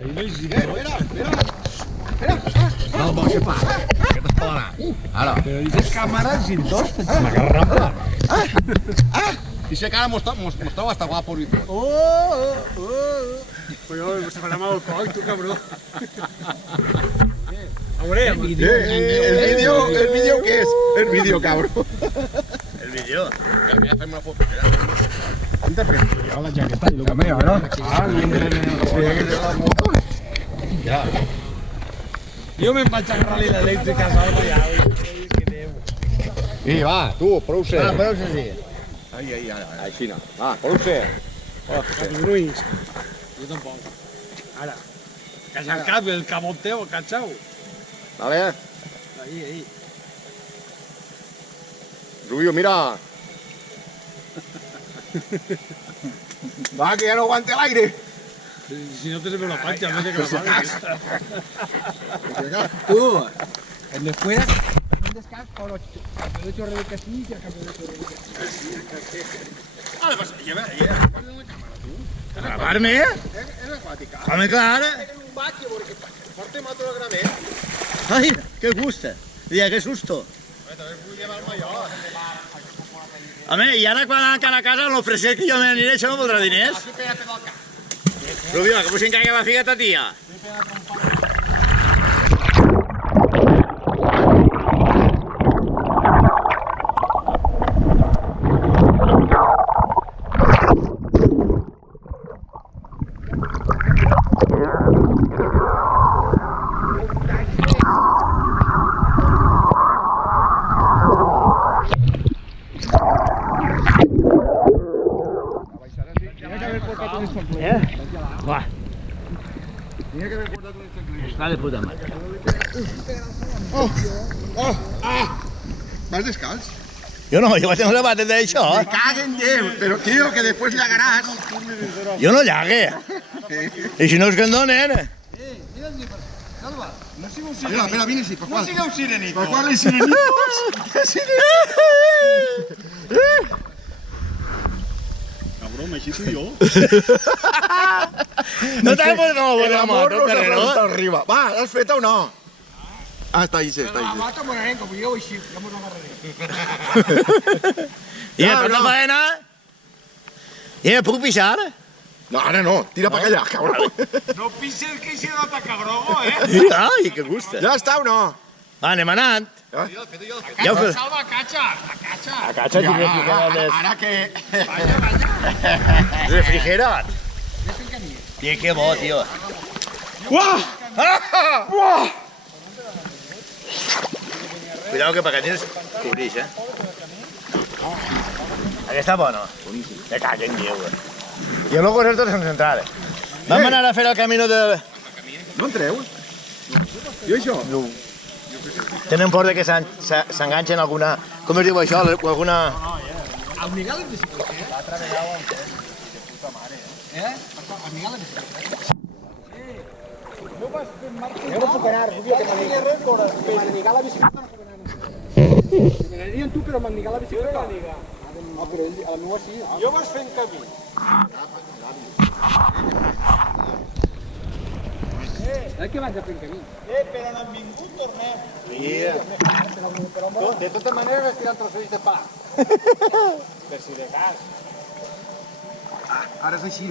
Ahí no hay sitio. Espera. No, però què fa? Què t'està donant? Ara. Pero dices cámara sin dos. Me agarra. Dice que ara mos troba hasta guapo i tot. Pues yo me sacará mal el coll, tú cabrón. Ahora, ¿El vídeo qué es? El vídeo, cabrón. El vídeo. Que a mi fem una foto. Anda, pero lleva la chaqueta y lo cameo, ¿no? Ah, Ja. yo me vaig agarrar-li l'elèctrica a Salva ja. I va, tu, prou ser. Ah, prou senzill. Ahí, ara. Així no. Va, prou ser. Ruins. Jo tampoc. Ara. Que és el cap, el cabot teu, cachau. Vale. Ahí. Rubio, mira. Va, que ya no aguante el aire. Si no te se ve la pancha, no sé qué la Tú, el de fuera, un descanso con los chorros de casilla, Vale, pues lleva la cámara, tú. ¿Grabarme? Es acuática. Home, clar. En un batlle, porque portem otro gramet. Ai, que gusta. Dia, que susto. També vull llevar-me jo. Home, i ara quan anar a casa l'ofrecer que jo m'aniré, això no voldrà diners? Aquí pégate del cap. Rubio, que vos encarga la figa ta tia. Va. Tenia que haver portat un enciclista. Està de puta mare. Vas descalç? Jo no, jo vaig tenir una bata d'això. Me caguen Déu, pero tío, que después llagarás. Jo no llague. I si no és que en donen. Mira, vine així, per qual? No sigueu sirenito. Per qual els sirenitos? Cabrón, me hiciste yo. No t'has posat com a El bona amor moto, no s'ha Carreró. hasta arriba. Va, ¿has fet o no? Ah, està ahí, està La ahí. mata monarenco, pues yo així, ja m'ho agarraré. I tota faena? I puc pixar? No, ara no, tira para allá, cabrón. No pises que se nota cabrogo, Ai, que gusta. Ja està o no? Va, anem anant. Ja? Ja ho fes. Salva, cacha. A casa tinc refrigerat. Ara que... Refrigerat. I que bo, tio. Cuidado que perquè tens cobrix, Aquesta bona. Me cago en Déu, I luego esto es concentrar. Vam anar a fer el camino de... No entreu? I això? No. Tenen por de que s'enganxen alguna... Com es diu això? Alguna... Al Miguel en bicicleta, eh? L'altre vegada ho fes. De puta mare, Al Miguel en bicicleta. No vas fent marca. Jo no puc anar, Rubio, que m'aniga res, que m'aniga la bicicleta no puc anar. Que m'aniria amb tu, però m'aniga la bicicleta. No, però ell, a la meua sí. Jo vas fent camí. Que vaig a fer camí. Però no han vingut, tornem. De totes maneres, estiran trossos de pa. Per si de cas. Ara és així.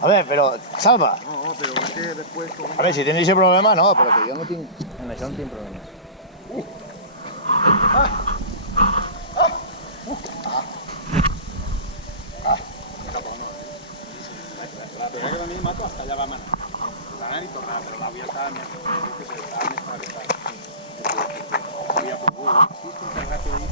A veure, però... Salva. No, però és que després... A veure, si tens aquest problema, no, però que jo no tinc... En això no tinc problemes. La primera que va venir mato hasta allà vam anar. Anar i tornar, però l'àvia estava més... estava més travessada. Havia pogut. Sí, és que ràpid.